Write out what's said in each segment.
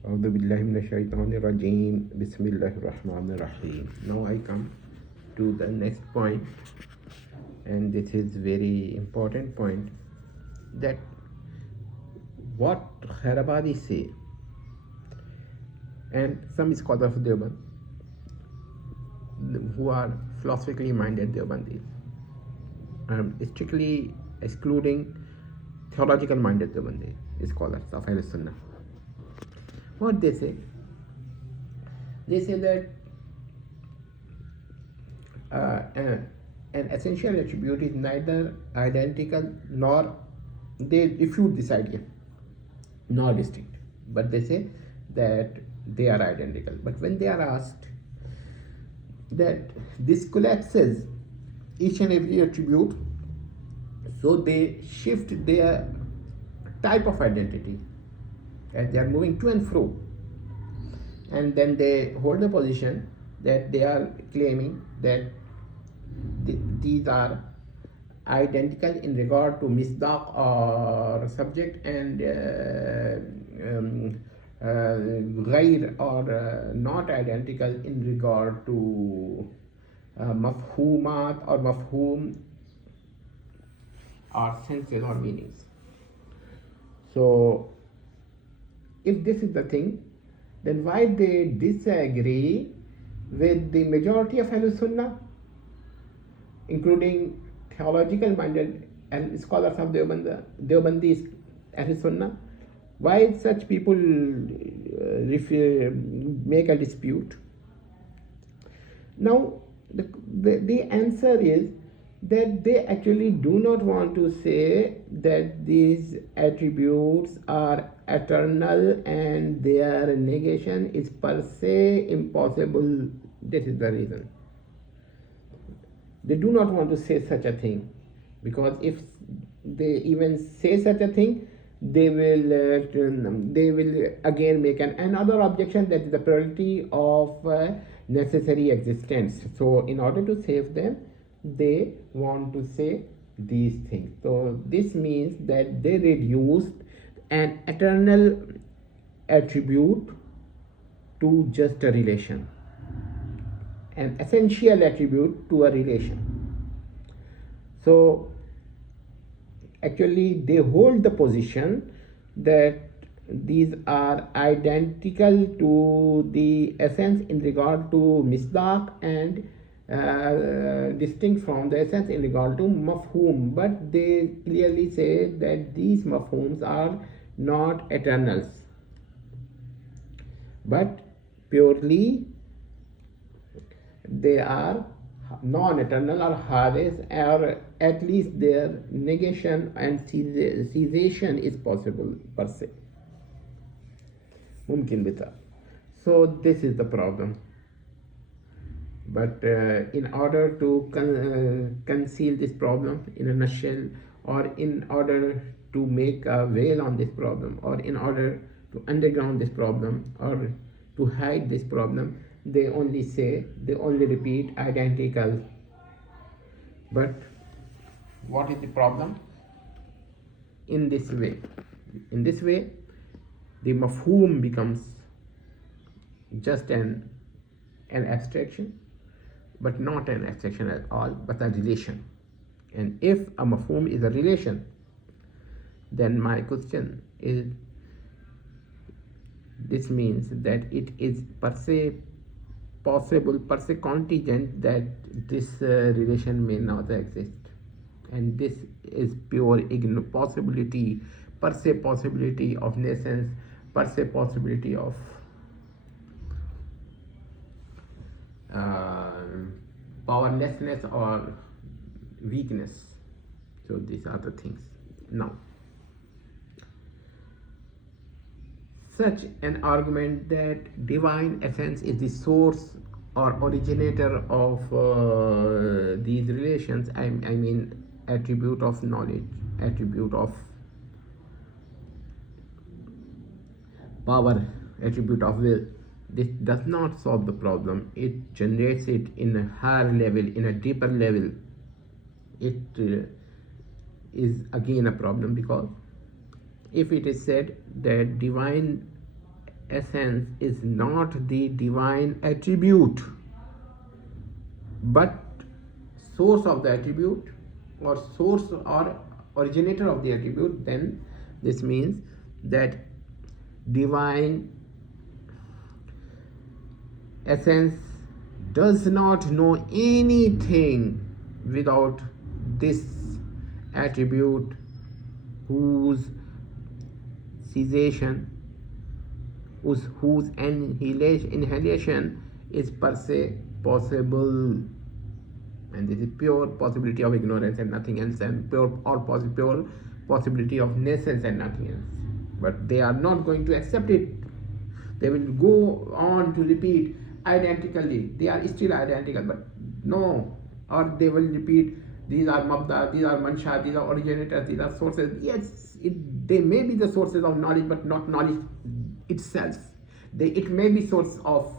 أعوذ بالله من الشيطان الرجيم بسم الله الرحمن الرحيم. Now I come to the next point, and this is very important point, that what Khairabadi say and some scholars of Deoband who are philosophically minded Deobandis, strictly excluding theological minded Deobandi scholars of al-Sunnah. What they say? They say that an essential attribute is neither identical nor, they refute this idea, nor distinct, but they say that they are identical. But when they are asked that this collapses each and every attribute, so they shift their type of identity as they are moving to and fro, and then they hold the position that they are claiming that these are identical in regard to misdaq or subject, and ghair or not identical in regard to mafhumat or mafhum or senses or meanings. So if this is the thing, then why they disagree with the majority of al-Sunnah, including theological minded and scholars of Deobandis al-Sunnah? Why such people make a dispute? Now the answer is that they actually do not want to say that these attributes are eternal and their negation is per se impossible. This is the reason. They do not want to say such a thing, because if they even say such a thing, they will again make another objection, that is the plurality of necessary existence. So in order to save them, they want to say these things. So this means that they reduced an eternal attribute to just a relation, an essential attribute to a relation. So actually they hold the position that these are identical to the essence in regard to misdaq, and distinct from the essence in regard to mafhum, but they clearly say that these mafhums are not eternals, but purely they are non-eternal or hadis, or at least their negation and cessation is possible per se, mumkin bita. So this is the problem. But in order to conceal this problem in a nutshell, or in order to make a veil on this problem, or in order to underground this problem, or to hide this problem, they only repeat identical. But what is the problem? In this way, the mafhum becomes just an abstraction, but not an abstraction at all, but a relation. And if a mafhum is a relation, then my question is, this means that it is per se possible, per se contingent, that this relation may not exist. And this is pure possibility, per se possibility of nescience, per se possibility of powerlessness or weakness. So these are the things. Now, such an argument that divine essence is the source or originator of these relations, I mean attribute of knowledge, attribute of power, attribute of will, this does not solve the problem. It generates it in a higher level, in a deeper level. It is again a problem, because if it is said that divine essence is not the divine attribute but source of the attribute or source or originator of the attribute, then this means that divine essence does not know anything without this attribute whose cessation, whose annihilation is per se possible, and this is pure possibility of ignorance and nothing else, and pure possibility of nescience and nothing else. But they are not going to accept it. They will go on to repeat identically. They are still identical, but no. Or they will repeat, these are mabda, these are mansha, these are originators, these are sources. Yes, they may be the sources of knowledge, but not knowledge itself. It may be source of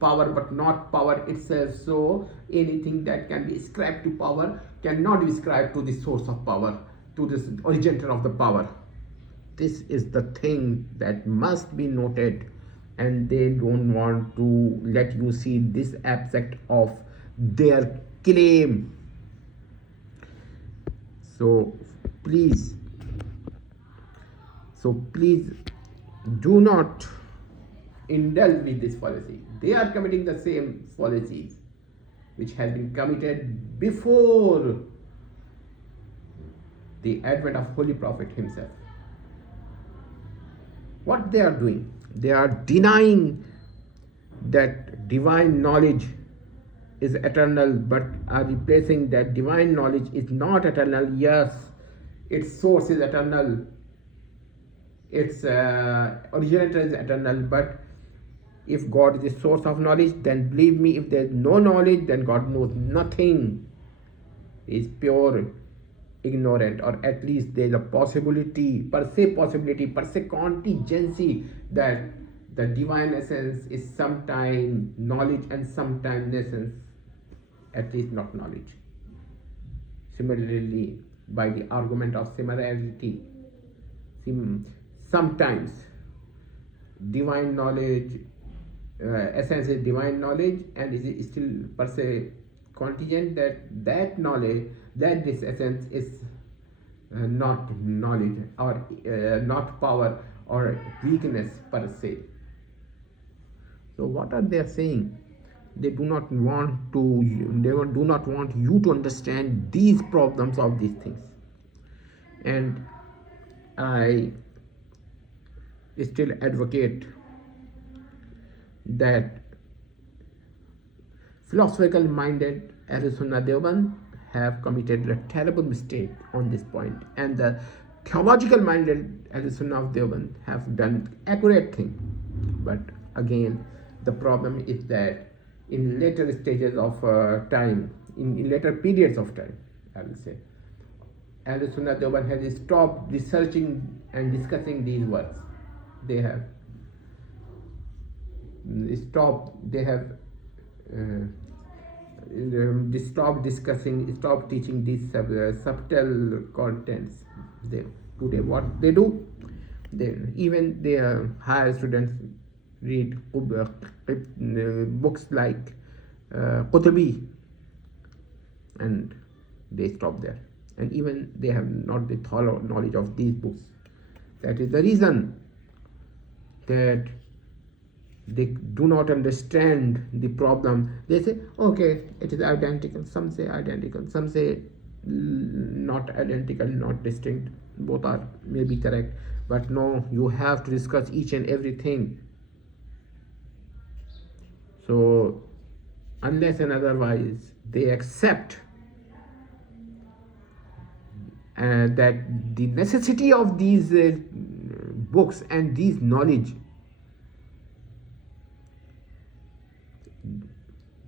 power, but not power itself. So anything that can be ascribed to power cannot be ascribed to the source of power, to this originator of the power. This is the thing that must be noted, and they don't want to let you see this aspect of their claim. So please do not indulge with this fallacy. They are committing the same fallacies which has been committed before the advent of Holy Prophet himself. What they are doing? They are denying that divine knowledge is eternal, but are replacing that divine knowledge is not eternal. Yes, its source is eternal, its originator is eternal, but if God is the source of knowledge, then believe me, if there is no knowledge, then God knows nothing. He is pure ignorant, or at least there is a possibility, per se contingency, that the divine essence is sometime knowledge and sometime essence, at least not knowledge. Similarly, by the argument of similarity, sometimes divine knowledge, essence is divine knowledge, and is still per se contingent that knowledge, that this essence is not knowledge, or not power or weakness per se. So what are they saying? They do not want you to understand these problems of these things. And I still advocate that philosophical minded al-Sunnah Deoband have committed a terrible mistake on this point, and the theological minded al-Sunnah of Deoband have done accurate thing. But again, the problem is that in later stages of time, in later periods of time, I will say, al-Sunnah Deoband has stopped researching and discussing these works. They have stopped teaching these subtle contents. Today what they do, even their higher students read books like Qutubi, and they stop there, and even they have not the thorough knowledge of these books. That is the reason that they do not understand the problem. They say, okay, it is identical. Some say identical, some say not identical, not distinct. Both are maybe correct, but no, you have to discuss each and everything. So unless and otherwise they accept that the necessity of these books and these knowledge,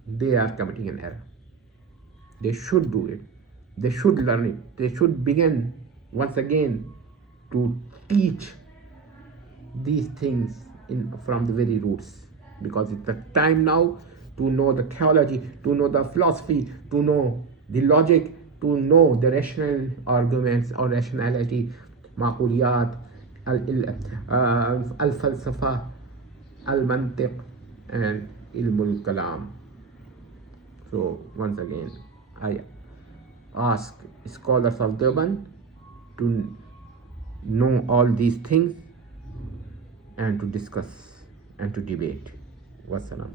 they are committing an error. They should do it. They should learn it. They should begin once again to teach these things from the very roots, because it's the time now to know the theology, to know the philosophy, to know the logic, to know the rational arguments or rationality, maquliyat, al-falsafa, al-mantiq, and ilmul kalam. So once again, I ask scholars of Deoband to know all these things and to discuss and to debate. Wassalam.